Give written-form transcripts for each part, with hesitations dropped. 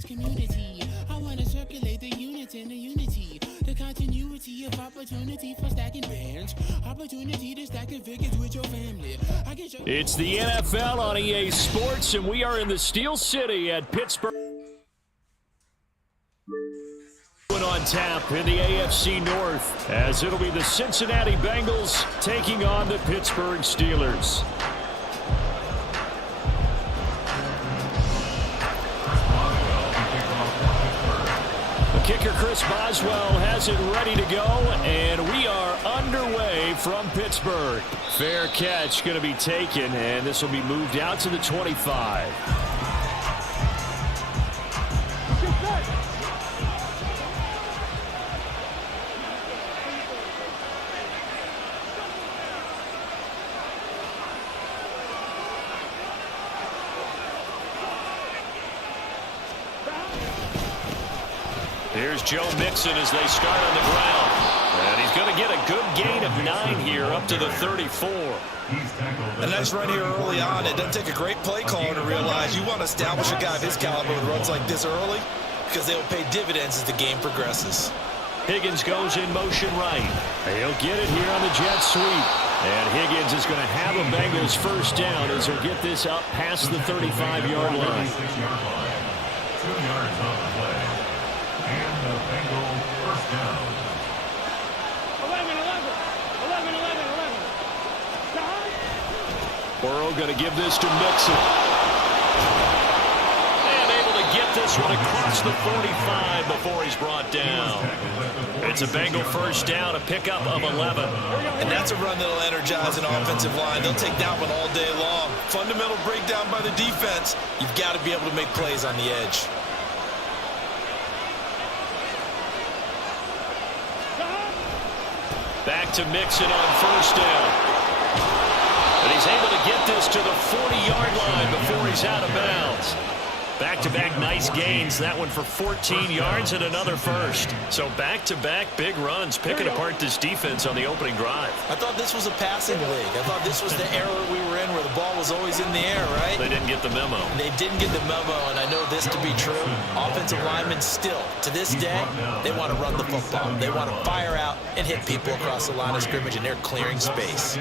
this community. I want to circulate the unity and the unity. The continuity of opportunity for stacking bands. Opportunity to stack the figures with your family. It's the NFL on EA Sports, and we are in the Steel City at Pittsburgh. On tap in the AFC North, as it'll be the Cincinnati Bengals taking on the Pittsburgh Steelers. The kicker Chris Boswell has it ready to go, and we are underway from Pittsburgh. Fair catch going to be taken, and this will be moved out to the 25. Here's Joe Mixon as they start on the ground. And he's going to get a good gain of 9 here up to the 34. A nice run here early on. It doesn't take a great play caller to realize you want to establish a guy of his caliber with runs like this early because they'll pay dividends as the game progresses. Higgins goes in motion right. He'll get it here on the jet sweep. And Higgins is going to have a Bengals first down as he'll get this up past the 35-yard line. 2 yards on the play. And the Bengal first down. 11. Burrow going to give this to Mixon. And able to get this one across the 45 before he's brought down. It's a Bengal first down, a pickup of 11. And that's a run that'll energize an offensive line. They'll take that one all day long. Fundamental breakdown by the defense. You've got to be able to make plays on the edge. Back to Mixon on first down. And he's able to get this to the 40-yard line before he's out of bounds. Back-to-back nice gains. That one for 14 yards and another first. So back-to-back big runs, picking apart this defense on the opening drive. I thought this was a passing league. I thought this was the era we were in where the ball was always in the air, right? They didn't get the memo. They didn't get the memo, and I know this to be true. Offensive linemen still, to this day, they want to run the football. They want to fire out and hit people across the line of scrimmage, and they're clearing space.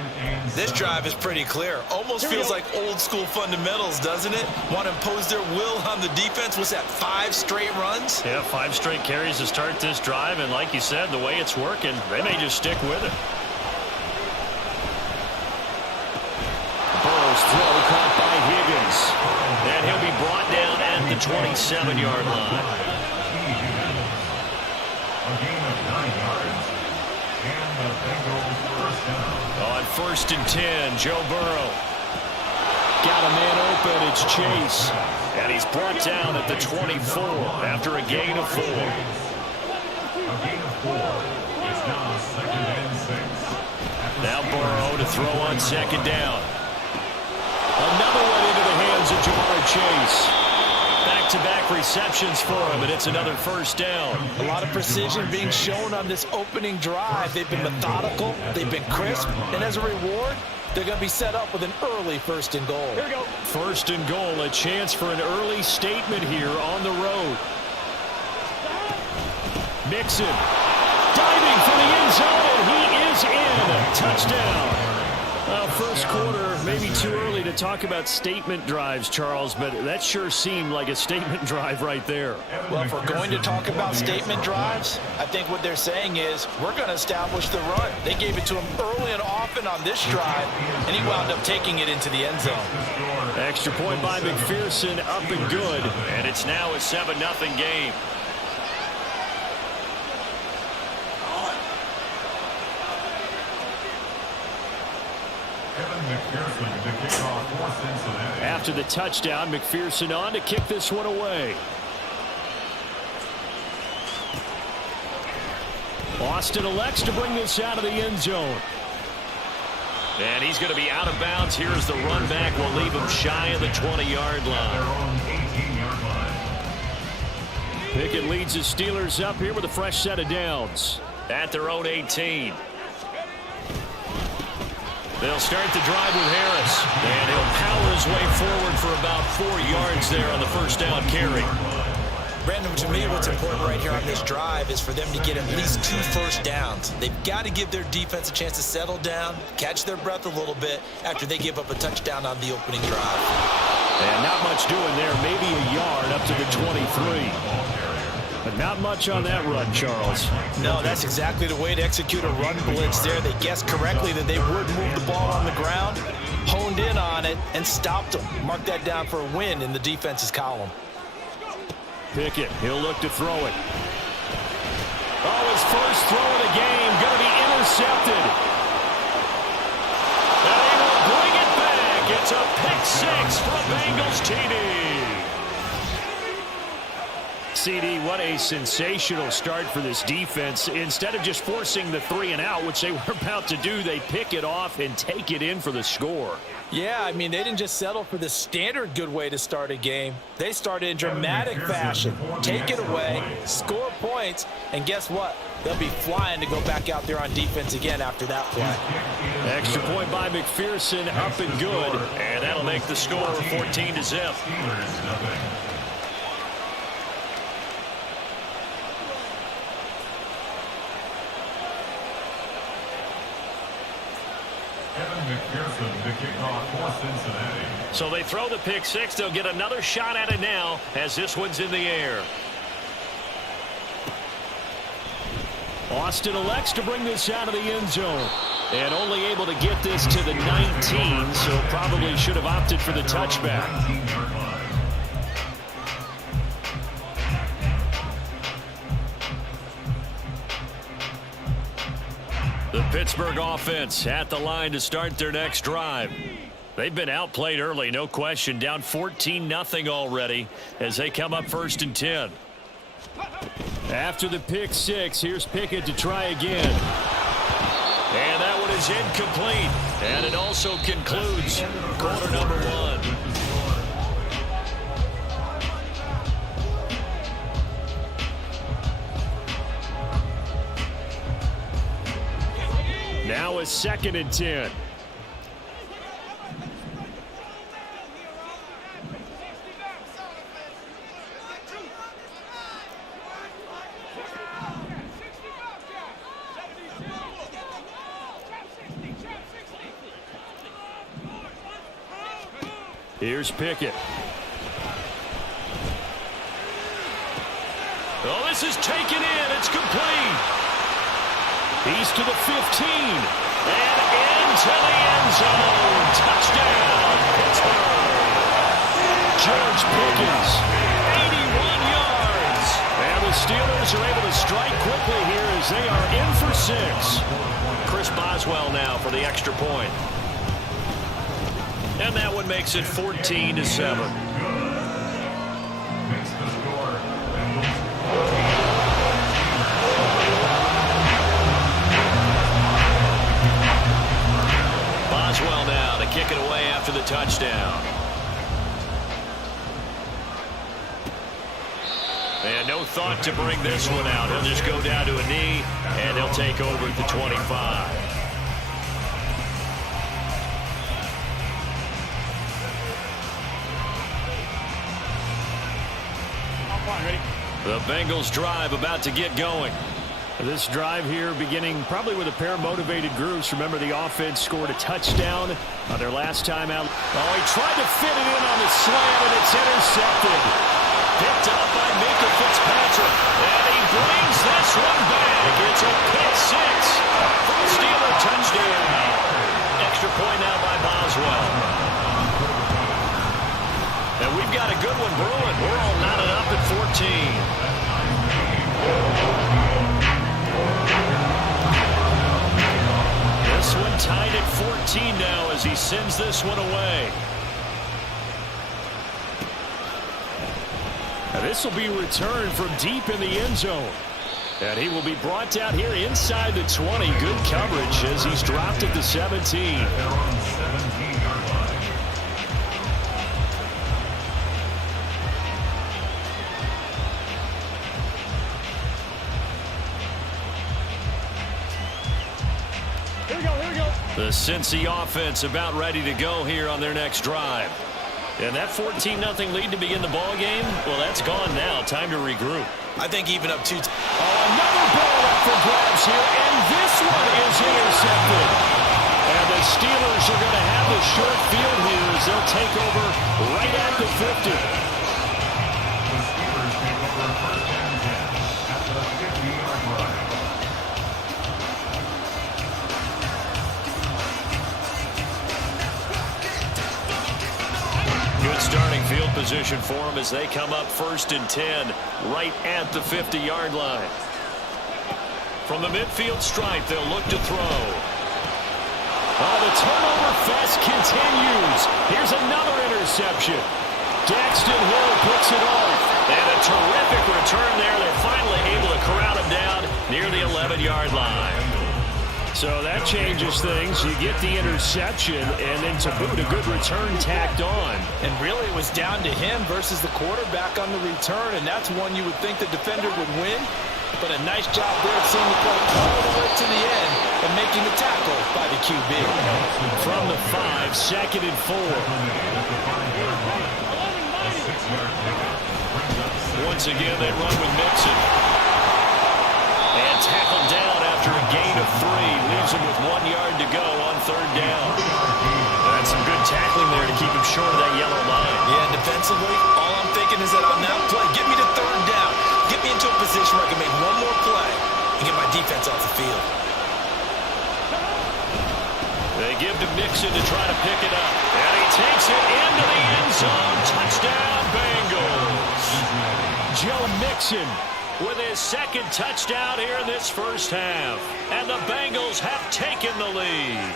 This drive is pretty clear. Almost feels like old-school fundamentals, doesn't it? Want to impose their will on the defense. Was that 5 straight runs? Yeah, 5 straight carries to start this drive, and like you said, the way it's working, they may just stick with it. Burrow's throw caught by Higgins, and he'll be brought down at the 27-yard line. A gain of 9 yards. And the Bengals first down. On 1st and 10, Joe Burrow. Got a man open, it's Chase. And he's brought down at the 24 after a gain of 4. A gain of 4. It's now 2nd and 6. Now Burrow to throw on 2nd down. Another one into the hands of Jamar Chase. Back-to-back receptions for him, and it's another first down. A lot of precision being shown on this opening drive. They've been methodical, they've been crisp, and as a reward, they're going to be set up with an early 1st and goal. Here we go. 1st and goal, a chance for an early statement here on the road. Mixon diving for the end zone, and he is in. Touchdown. Well, first quarter, maybe too early to talk about statement drives, Charles, but that sure seemed like a statement drive right there. Well, if we're going to talk about statement drives, I think what they're saying is we're going to establish the run. They gave it to him early and often on this drive, and he wound up taking it into the end zone. Extra point by McPherson, up and good, and it's now a 7-0 game. After the touchdown, McPherson on to kick this one away. Austin elects to bring this out of the end zone. And he's going to be out of bounds. Here's the run back. Will leave him shy of the 20-yard line. Pickett leads the Steelers up here with a fresh set of downs at their own 18. They'll start the drive with Harris, and he'll power his way forward for about 4 yards there on the first down carry. Brandon, to me, what's important right here on this drive is for them to get at least 2 first downs. They've got to give their defense a chance to settle down, catch their breath a little bit after they give up a touchdown on the opening drive. And not much doing there. Maybe a yard up to the 23. But not much on that run, Charles. No, that's exactly the way to execute a run blitz there. They guessed correctly that they would move the ball on the ground, honed in on it, and stopped them. Mark that down for a win in the defense's column. Pickett, he'll look to throw it. Oh, his first throw of the game, going to be intercepted. And he will bring it back. It's a pick six for a Bengals TD. CD, what a sensational start for this defense. Instead of just forcing the 3 and out, which they were about to do, they pick it off and take it in for the score. Yeah, I mean, they didn't just settle for the standard good way to start a game. They started in dramatic fashion. Take it away, score points, and guess what? They'll be flying to go back out there on defense again after that play. Extra point by McPherson, up and good. And that'll make the score 14-0. So they throw the pick six. They'll get another shot at it now as this one's in the air. Austin elects to bring this out of the end zone. And only able to get this to the 19, so probably should have opted for the touchback. The Pittsburgh offense at the line to start their next drive. They've been outplayed early, no question. Down 14-0 already as they come up 1st and 10. After the pick six, here's Pickett to try again. And that one is incomplete. And it also concludes quarter number 1. Now it's 2nd and 10. Here's Pickett. Oh, this is taken in. It's complete. He's to the 15. And into the end zone. Touchdown, Pittsburgh. George Pickens, 81 yards. And the Steelers are able to strike quickly here as they are in for 6. Chris Boswell now for the extra point. And that one makes it 14-7. Boswell now to kick it away after the touchdown. And no thought to bring this one out. He'll just go down to a knee, and he'll take over at the 25. The Bengals drive about to get going. This drive here beginning probably with a pair of motivated groups. Remember, the offense scored a touchdown on their last time out. Oh, he tried to fit it in on the slant, and it's intercepted. Picked up by Minkah Fitzpatrick. And he brings this one back. It's a pick six for the Steeler touchdown. Extra point now by Boswell. And we've got a good one brewing. We're all knotted up at 14. This one tied at 14 now as he sends this one away. Now this will be returned from deep in the end zone. And he will be brought down here inside the 20. Good coverage as he's dropped at the 17. The Cincy offense about ready to go here on their next drive. And that 14-0 lead to begin the ball game, well, that's gone now. Time to regroup. I think even up 2. Another ball up for grabs here, and this one is intercepted. And the Steelers are going to have the short field here as they'll take over right at the 50. The Steelers take over first and 10 at the 50-yard line. Good starting field position for them as they come up first and 10 right at the 50-yard line. From the midfield stripe, they'll look to throw. Oh, the turnover fest continues. Here's another interception. Daxton Hill picks it off. And a terrific return there. They're finally able to corral him down near the 11-yard line. So that changes things. You get the interception, and then to boot, a good return tacked on. And really, it was down to him versus the quarterback on the return, and that's one you would think the defender would win. But a nice job there at seeing the play all the way to the end and making the tackle by the QB. From the 5, second and 4. Once again, they run with Mixon. And tackled down after a gain of 3. Leaves him with 1 yard to go on third down. That's some good tackling there to keep him short of that yellow line. Yeah, defensively, all I'm thinking is that on that play, get me to third down. Get me into a position where I can make one more play and get my defense off the field. They give to Mixon to try to pick it up. And he takes it into the end zone. Touchdown, Bengals. Joe Mixon with his second touchdown here in this first half. And the Bengals have taken the lead.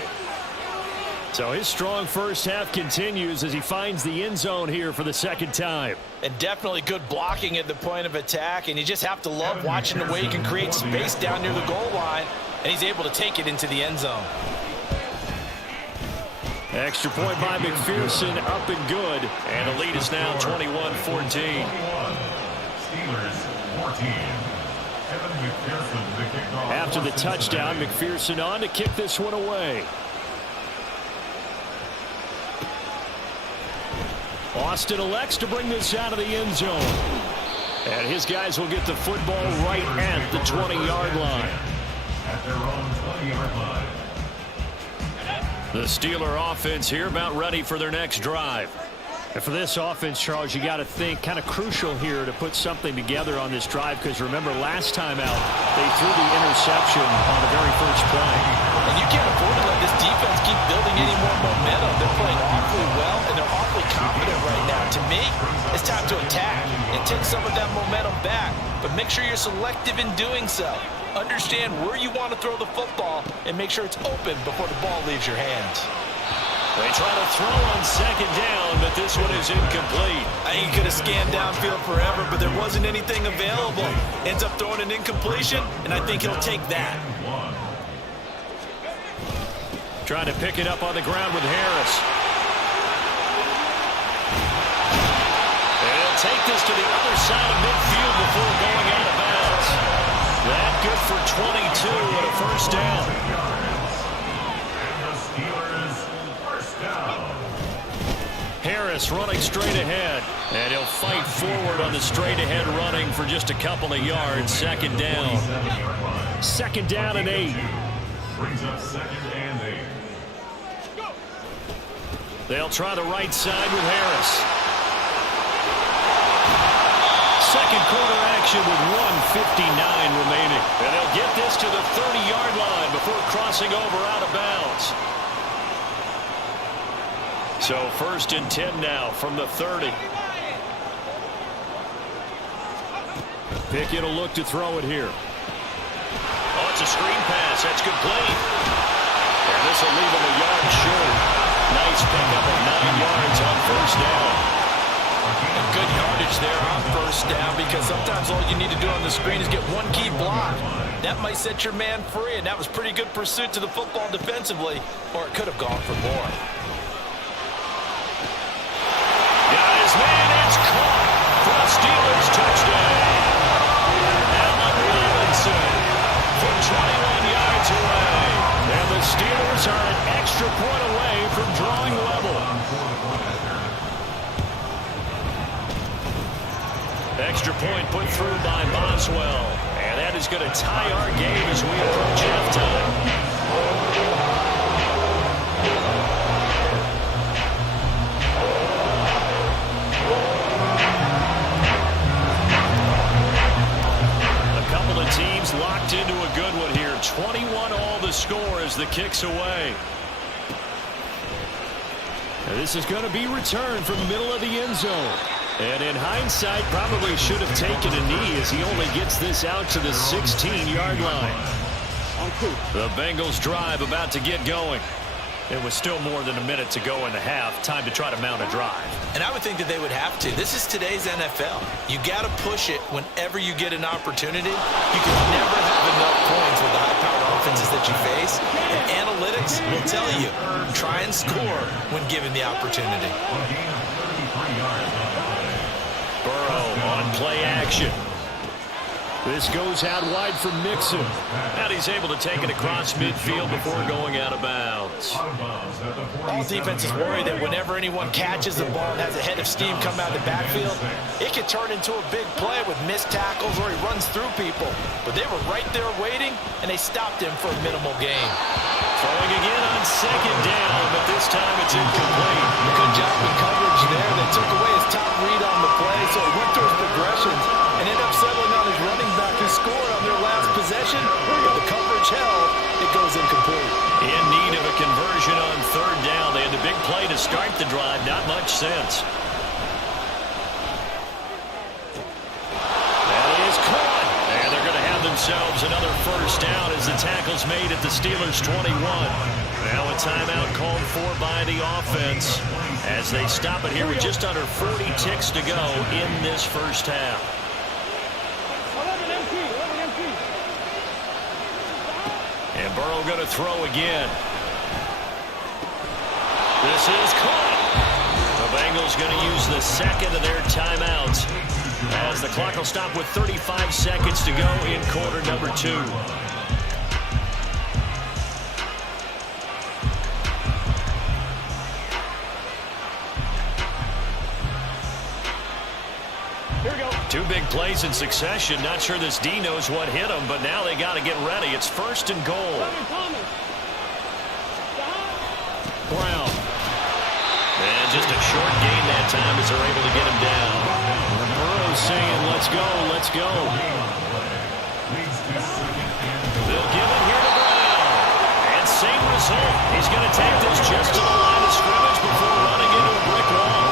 So his strong first half continues as he finds the end zone here for the second time. And definitely good blocking at the point of attack. And you just have to love watching the way he can create space down near the goal line. And he's able to take it into the end zone. Extra point by McPherson, up and good. And the lead is now 21-14. Steelers 14. Evan McPherson to kick off. After the touchdown, McPherson on to kick this one away. Austin elects to bring this out of the end zone. And his guys will get the football right at the 20-yard line. At their own 20-yard line. The Steeler offense here about ready for their next drive. And for this offense, Charles, you got to think kind of crucial here to put something together on this drive, because remember last time out they threw the interception on the very first play. And you can't afford to let this defense keep building any more momentum. They're playing awfully well, and they're awfully confident right now. To me, it's time to attack and take some of that momentum back. But make sure you're selective in doing so. Understand where you want to throw the football and make sure it's open before the ball leaves your hands. They try to throw on second down, but this one is incomplete. I think he could have scanned downfield forever, but there wasn't anything available. Ends up throwing an incompletion, and I think he'll take that. Trying to pick it up on the ground with Harris. And he'll take this to the other side of midfield before going out of bounds. That good for 22 and a first down. Harris running straight ahead, and he'll fight forward on the straight ahead running for just a couple of yards. Second down. Second down and 8. Brings up second and 8. They'll try the right side with Harris. Second quarter action with 1:59 remaining. And they'll get this to the 30-yard line before crossing over out of bounds. So first and 10 now from the 30. Pickett will look to throw it here. Oh, it's a screen pass. That's complete. And this will leave him a yard short. Nice pickup of 9 yards on first down. And good yardage there on first down, because sometimes all you need to do on the screen is get one key block. That might set your man free, and that was pretty good pursuit to the football defensively, or it could have gone for more. Got his man, it's caught for the Steelers touchdown. Allen Robinson from 21 yards away. And the Steelers are an extra point away from drawing level. point put through by Boswell. And that is going to tie our game as we approach halftime. Teams locked into a good one here. 21 all the score as the kick's away. And this is going to be returned from the middle of the end zone. And in hindsight, probably should have taken a knee as he only gets this out to the 16-yard line. The Bengals drive about to get going. It was still more than a minute to go in the half. Time to try to mount a drive. And I would think that they would have to. This is today's NFL. You got to push it whenever you get an opportunity. You can never have enough points with the high-powered offenses that you face. And analytics will tell you, try and score when given the opportunity. Burrow on play action. This goes out wide for Mixon. And he's able to take it across midfield before going out of bounds. All defenses worry that whenever anyone catches the ball and has a head of steam come out of the backfield, it can turn into a big play with missed tackles or he runs through people. But they were right there waiting, and they stopped him for a minimal gain. Throwing again on second down, but this time it's incomplete. Good job with coverage there. They took away his top read on the play, so he went through his progressions and ended up settling on his running back who scored on their last possession. But the coverage held, it goes incomplete. In need of a conversion on third down. They had the big play to start the drive. Not much sense. That is caught. And they're going to have themselves another first down as the tackle's made at the Steelers' 21. Now a timeout called for by the offense as they stop it here with just under 40 ticks to go in this first half. And Burrow going to throw again. This is caught. The Bengals going to use the second of their timeouts as the clock will stop with 35 seconds to go in quarter number 2. Two big plays in succession. Not sure this D knows what hit him, but now they got to get ready. It's first and goal. Brown. And just a short gain that time as they're able to get him down. Burrow saying, let's go, let's go. They'll give it here to Brown. And same result. He's going to take this just to the line of scrimmage before running into a brick wall.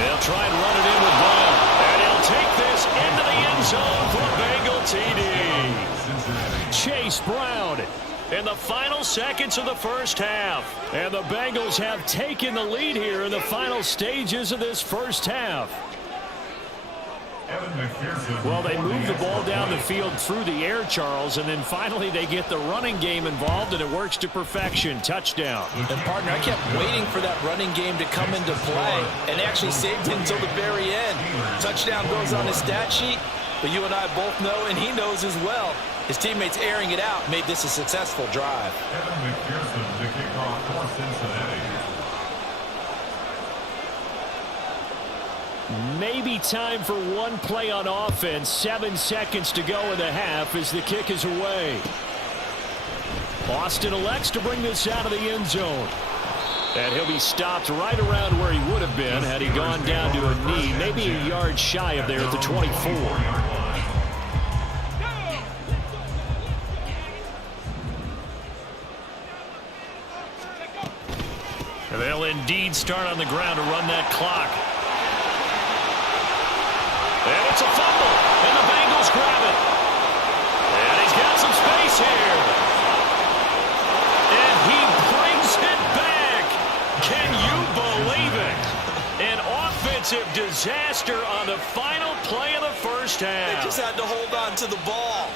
They'll try and run it in with Brown. And he'll take this into the end zone for a Bengal TD. Chase Brown in the final seconds of the first half. And the Bengals have taken the lead here in the final stages of this first half. Well, they move the ball down the field through the air, Charles, and then finally they get the running game involved, and it works to perfection. Touchdown. And, partner, I kept waiting for that running game to come into play, and they actually saved it until the very end. Touchdown goes on his stat sheet, but you and I both know, and he knows as well, his teammates airing it out made this a successful drive. Evan McPherson to kick off for Cincinnati. Maybe time for one play on offense. 7 seconds to go in the half as the kick is away. Boston elects to bring this out of the end zone. And he'll be stopped right around where he would have been had he gone down to a knee, maybe a yard shy of there at the 24. They'll indeed start on the ground to run that clock. And it's a fumble, and the Bengals grab it. And he's got some space here. And he brings it back. Can you believe it? An offensive disaster on the final play of the first half. They just had to hold on to the ball.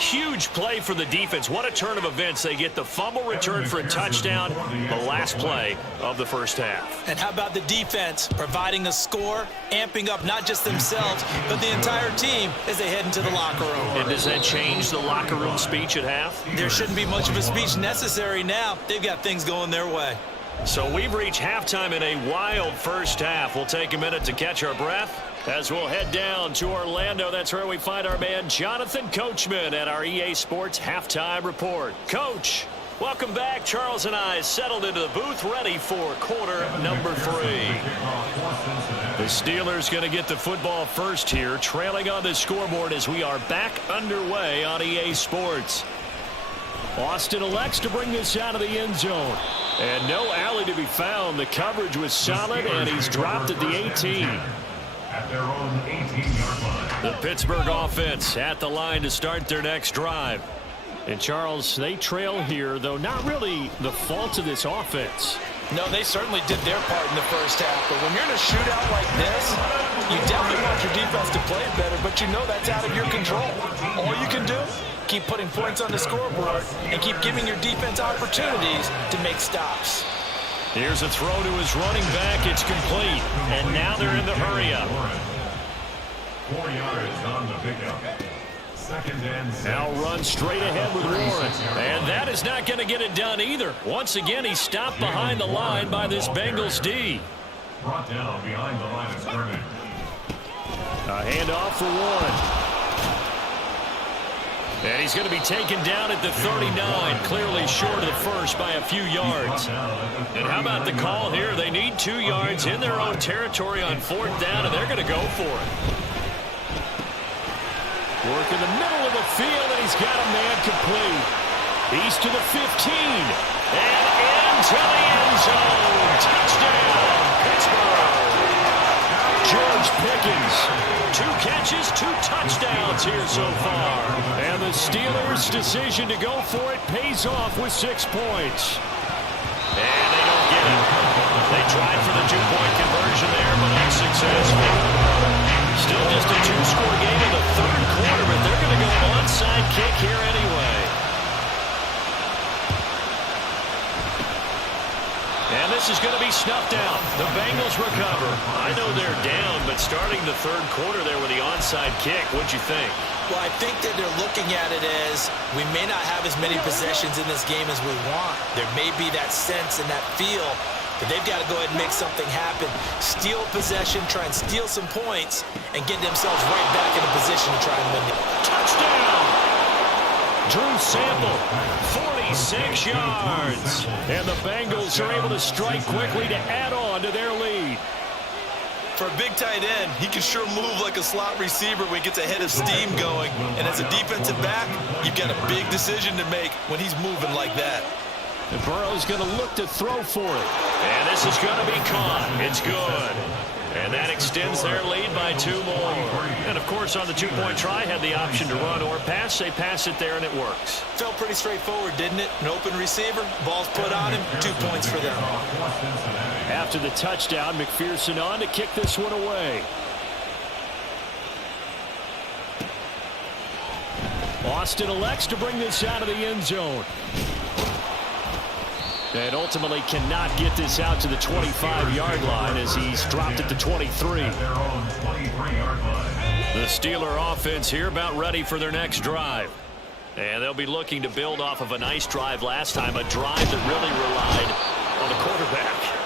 Huge play for the defense. What a turn of events. They get the fumble return for a touchdown, the last play of the first half. And how about the defense providing a score, amping up not just themselves, but the entire team as they head into the locker room. And does that change the locker room speech at half? There shouldn't be much of a speech necessary now. They've got things going their way. So we've reached halftime in a wild first half. We'll take a minute to catch our breath as we'll head down to Orlando. That's where we find our man Jonathan Coachman at our EA Sports Halftime Report. Coach, welcome back. Charles and I settled into the booth ready for quarter number 3. The Steelers going to get the football first here, trailing on the scoreboard as we are back underway on EA Sports. Austin elects to bring this out of the end zone. And no alley to be found. The coverage was solid, and he's dropped at the 18. At their own 18-yard line. The Pittsburgh offense at the line to start their next drive. And, Charles, they trail here, though not really the fault of this offense. No, they certainly did their part in the first half. But when you're in a shootout like this, you definitely want your defense to play better, but you know that's out of your control. All you can do, keep putting points on the scoreboard and keep giving your defense opportunities to make stops. Here's a throw to his running back. It's complete. And now they're in the hurry-up. 4 yards on the pickup. Second and 6. Now run straight ahead with Warren. And that is not going to get it done either. Once again, he's stopped behind the line by this Bengals D. Brought down behind the line of scrimmage. A handoff for Warren. And he's going to be taken down at the 39, clearly short of the first by a few yards. And how about the call here? They need 2 yards in their own territory on 4th down, and they're going to go for it. Work in the middle of the field, and he's got a man complete. He's to the 15, and into the end zone. Touchdown, Pittsburgh. George Pickens, 2 catches, 2 touchdowns here so far. And the Steelers' decision to go for it pays off with 6 points. And they don't get it. They tried for the 2-point conversion there, but unsuccessful. Still just a 2-score game in the 3rd quarter, but they're going to go onside kick here anyway. And this is going to be snuffed out. The Bengals recover. I know they're down, but starting the 3rd quarter there with the onside kick, what'd you think? Well, I think that they're looking at it as we may not have as many possessions in this game as we want. There may be that sense and that feel, but they've got to go ahead and make something happen. Steal possession, try and steal some points, and get themselves right back in a position to try and win. Touchdown! Drew Sample, 46 yards. And the Bengals are able to strike quickly to add on to their lead. For a big tight end, he can sure move like a slot receiver when he gets a head of steam going. And as a defensive back, you've got a big decision to make when he's moving like that. And Burrow's going to look to throw for it. And this is going to be caught. It's good. And that extends their lead by 2 more. And, of course, on the 2-point try, had the option to run or pass. They pass it there, and it works. Felt pretty straightforward, didn't it? An open receiver, ball's put on him, 2 points for them. After the touchdown, McPherson on to kick this one away. Austin elects to bring this out of the end zone. And ultimately cannot get this out to the 25-yard line as he's dropped at the 23. The Steeler offense here about ready for their next drive. And they'll be looking to build off of a nice drive last time, a drive that really relied on the quarterback.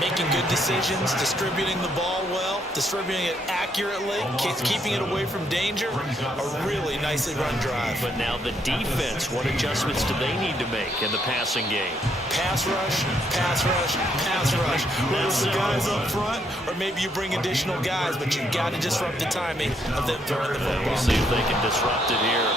Making good decisions, distributing the ball well, distributing it accurately, keeping it away from danger. A really nicely run drive. But now the defense, what adjustments do they need to make in the passing game? Pass rush, pass rush, pass rush. Whether it's the guys up front, or maybe you bring additional guys, but you've got to disrupt the timing of them throwing the football. We'll see if they can disrupt it here.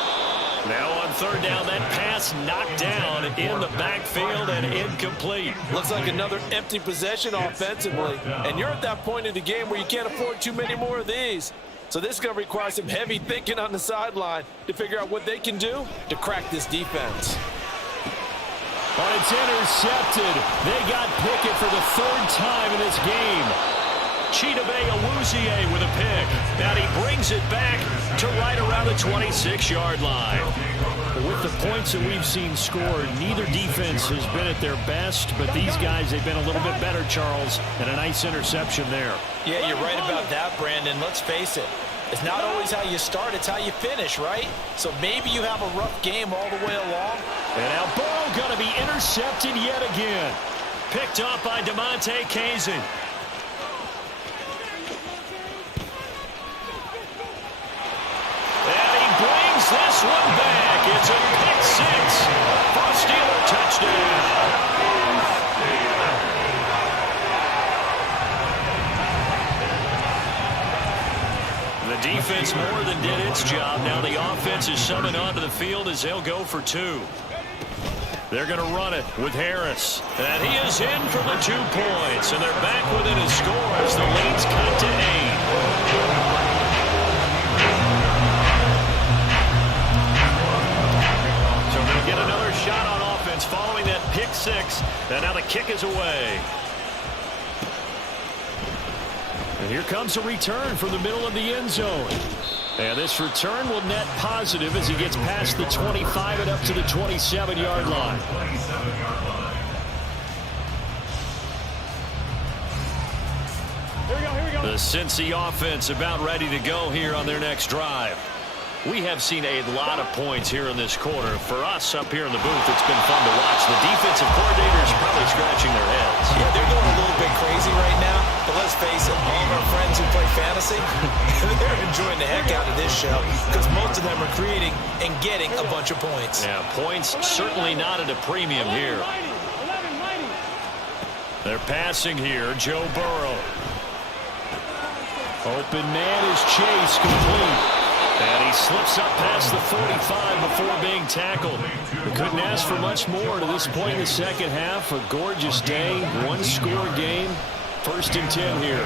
Now on 3rd down, that pass knocked down in the backfield and incomplete. Looks like another empty possession offensively. And you're at that point in the game where you can't afford too many more of these. So this is going to require some heavy thinking on the sideline to figure out what they can do to crack this defense. But it's intercepted. They got Pickett for the 3rd time in this game. Chidobe Awuzie with a pick. And he brings it back to right around the 26-yard line. With the points that we've seen scored, neither defense has been at their best, but these guys, they've been a little bit better, Charles, and a nice interception there. Yeah, you're right about that, Brandon. Let's face it. It's not always how you start, it's how you finish, right? So maybe you have a rough game all the way along. And now Burrow going to be intercepted yet again. picked off by DeMonte Casey. And he brings this one back. It's a pick six for a Steeler touchdown. The defense more than did its job. Now the offense is summoned onto the field as they'll go for two. They're going to run it with Harris. And he is in for the 2 points. And they're back within a score as the lead's cut to 8. Get another shot on offense following that pick six. And now the kick is away. And here comes a return from the middle of the end zone. And this return will net positive as he gets past the 25 and up to the 27-yard line. The Cincy offense about ready to go here on their next drive. We have seen a lot of points here in this quarter. For us up here in the booth, it's been fun to watch. The defensive coordinators probably scratching their heads. Yeah, they're going a little bit crazy right now. But let's face it, all of our friends who play fantasy, they're enjoying the heck out of this show because most of them are creating and getting a bunch of points. Yeah, points certainly not at a premium here. They're passing here. Joe Burrow. Open man is Chase, complete. And he slips up past the 45 before being tackled. We couldn't ask for much more to this point in the second half. A gorgeous day, one-score game. 1st and 10 here.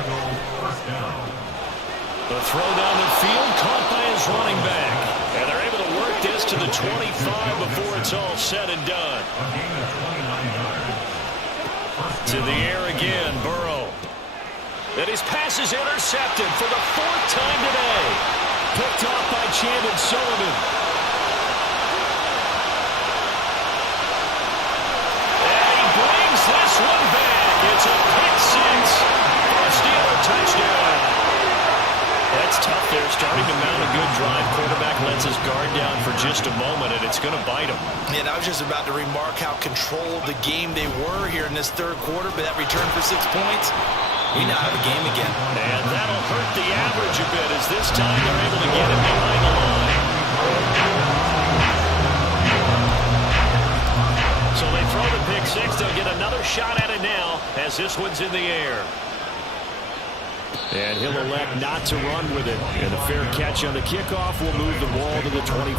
The throw down the field caught by his running back. And they're able to work this to the 25 before it's all said and done. To the air again, Burrow. And his pass is intercepted for the 4th time today. Picked off by Chandon Sullivan. And he brings this one back. It's a pick six for a Steeler touchdown. That's tough there, starting to mount a good drive. Quarterback lets his guard down for just a moment, and it's going to bite him. And I was just about to remark how controlled the game they were here in this 3rd quarter, but that return for 6 points, we now have a game again. And that'll hurt the average a bit as this time they're able to get him behind the line. So they throw the pick six. They'll get another shot at it now as this one's in the air. And he'll elect not to run with it. And a fair catch on the kickoff will move the ball to the 25.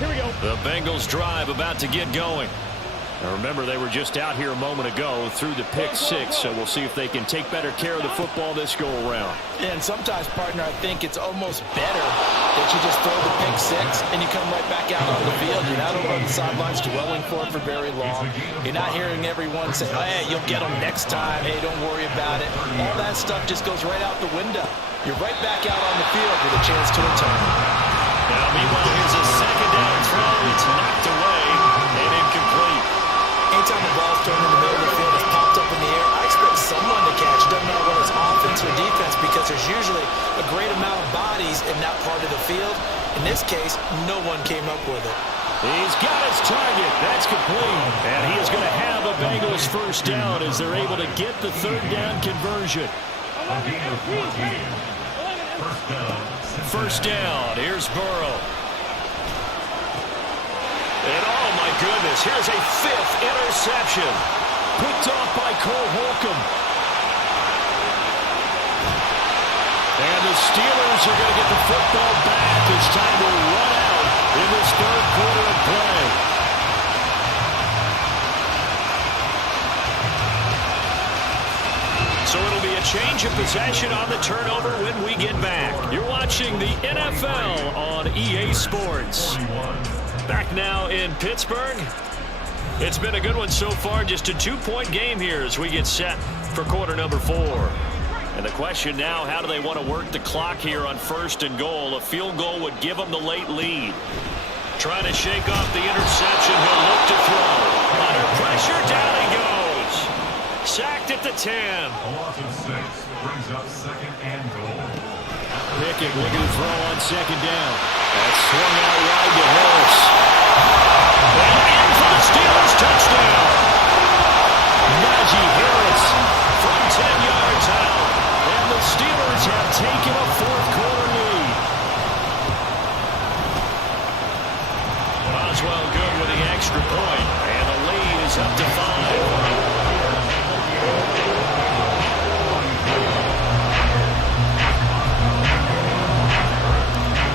Here we go. The Bengals drive about to get going. Now remember, they were just out here a moment ago through the pick six, so we'll see if they can take better care of the football this go-around. And sometimes, partner, I think it's almost better that you just throw the pick six and you come right back out on the field. You're not over on the sidelines dwelling for it for very long. You're not hearing everyone say, oh, hey, you'll get them next time. Hey, don't worry about it. All that stuff just goes right out the window. You're right back out on the field with a chance to return. Now, meanwhile, here's a 2nd down throw. It's knocked away and incomplete. Anytime the ball's thrown in the middle of the field, it's popped up in the air, I expect someone to catch. It doesn't matter whether it's offense or defense because there's usually a great amount of bodies in that part of the field. In this case, no one came up with it. He's got his target. That's complete. And he is going to have a Bengals 1st down as they're able to get the 3rd down conversion. 1st down. Here's Burrow. And oh my goodness, here's a 5th interception. Picked off by Cole Holcomb. And the Steelers are going to get the football back. It's time to run out in this 3rd quarter of play. So it'll be a change of possession on the turnover when we get back. You're watching the NFL on EA Sports. Back now in Pittsburgh. It's been a good one so far. Just a 2-point game here as we get set for quarter number 4. And the question now, how do they want to work the clock here on 1st and goal? A field goal would give them the late lead. Trying to shake off the interception. He'll look to throw. Under pressure, down he goes. Sacked at the 10. A loss of 6 brings up 2nd and goal. Pickett looking to throw on 2nd down. That's swung out wide to Harris. Steelers touchdown. Najee Harris from 10 yards out. And the Steelers have taken a fourth-quarter lead. Boswell good with the extra point. And the lead is up to 5.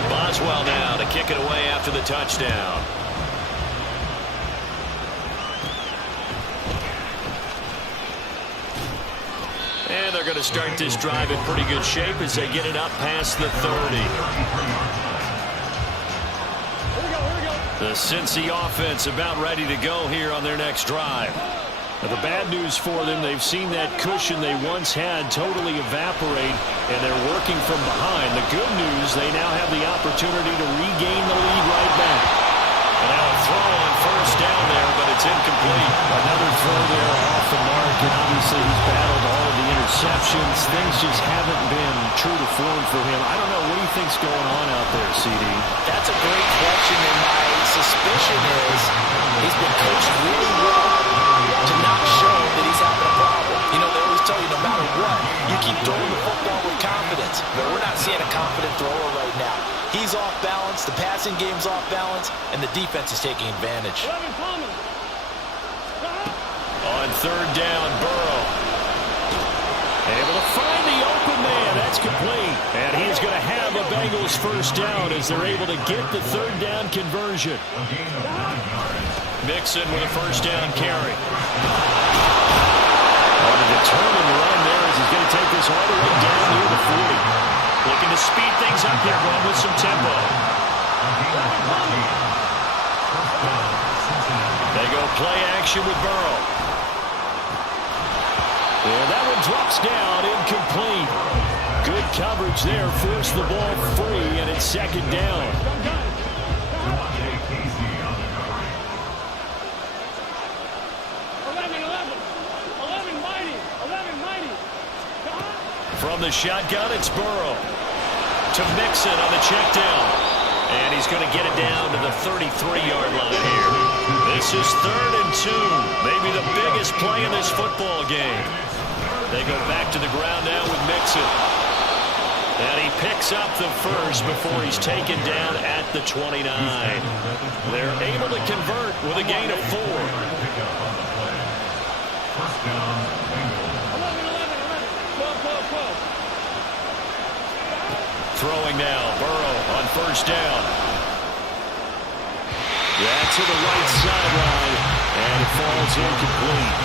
Boswell now to kick it away after the touchdown. And they're going to start this drive in pretty good shape as they get it up past the 30. The Cincy offense about ready to go here on their next drive. Now, the bad news for them, they've seen that cushion they once had totally evaporate, and they're working from behind. The good news, they now have the opportunity to regain the lead right back. And now a throw on first down there, but it's incomplete. Another throw there off the mark, and obviously he's battled all of the interceptions. Things just haven't been true to form for him. I don't know, what do you think's going on out there, CD? That's a great question, and my suspicion is he's been coached really well to not show that he's having a problem. You know, they always tell you no matter what, you keep throwing the football with confidence. But we're not seeing a confident thrower right now. He's off balance, the passing game's off balance, and the defense is taking advantage. On third down, Burrow. Able to find the open man. That's complete. And he's going to have a Bengals first down as they're able to get the third down conversion. Mixon with a first down carry. On a determined run there as he's going to take this all the way down near the 40. Looking to speed things up here, going with some tempo. They go play action with Burrow. And that one drops down, incomplete. Good coverage there, forced the ball free, and it's second down. From the shotgun, it's Burrow to Mixon on the check down. And he's going to get it down to the 33-yard line here. This is 3rd and 2. Maybe the biggest play in this football game. They go back to the ground now with Mixon. And he picks up the first before he's taken down at the 29. They're able to convert with a gain of 4. Throwing now, Burrow on first down. That's to the right sideline, and it falls incomplete.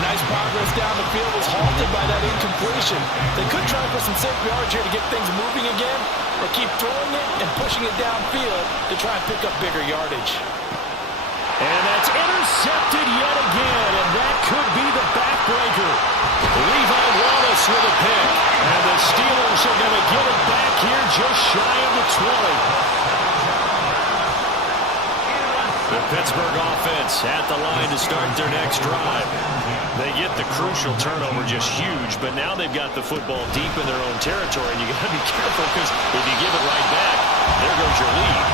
Nice progress down the field was halted by that incompletion. They could try for some safe yards here to get things moving again, or keep throwing it and pushing it downfield to try and pick up bigger yardage. And that's intercepted yet again, and that could be the backbreaker. Levi Wallace with a pick, and the Steelers are going to get it back here just shy of the 20. The Pittsburgh offense at the line to start their next drive. They get the crucial turnover, just huge, but now they've got the football deep in their own territory, and you got to be careful because if you give it right back, there goes your lead.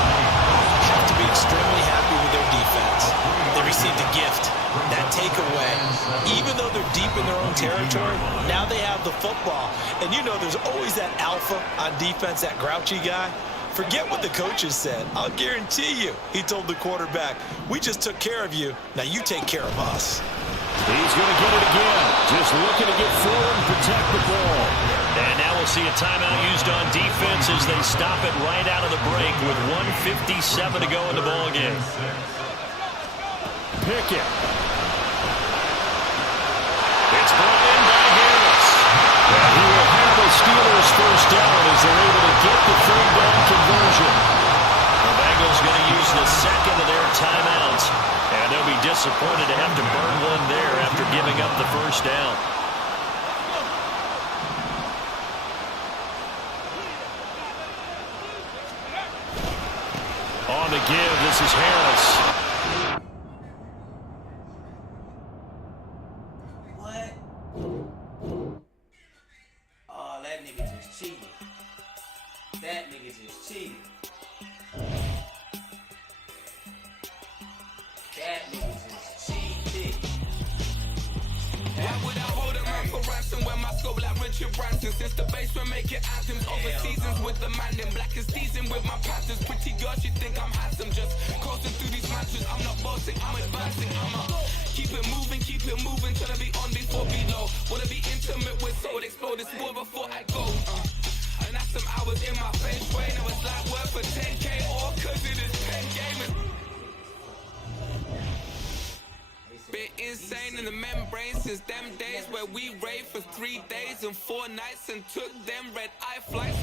Have to be extremely happy with their defense. They received a gift. That takeaway, even though they're deep in their own territory, now they have the football. And you know there's always that alpha on defense, that grouchy guy. Forget what the coaches said. I'll guarantee you, he told the quarterback, we just took care of you. Now you take care of us. He's going to get it again. Just looking to get forward and protect the ball. And now we'll see a timeout used on defense as they stop it right out of the break with 1:57 to go in the ballgame. Pickett. It's brought in by Harris. And he will have a Steelers first down as they're able to get the third down conversion. The Bengals going to use the second of their timeouts. And they'll be disappointed to have to burn one there after giving up the first down. On the give, this is Harris. What? Oh, that nigga just cheated. That nigga just cheated. That nigga just Richard Branson. Since the base we're making anthems. Over seasons with the man, then black is season with my patterns. Pretty girl, she think I'm handsome. Just coasting through these matches. I'm not bossing, I'm advancing. Keep it moving, tryna be on before below. Wanna be intimate with soul, explode this war before I go. And that's some hours in my feng shui. Now it's like work for 10K, all cause it is pen gaming. Been insane in the membrane since them days where we raved for 3 days and 4 nights and took them red eye flights.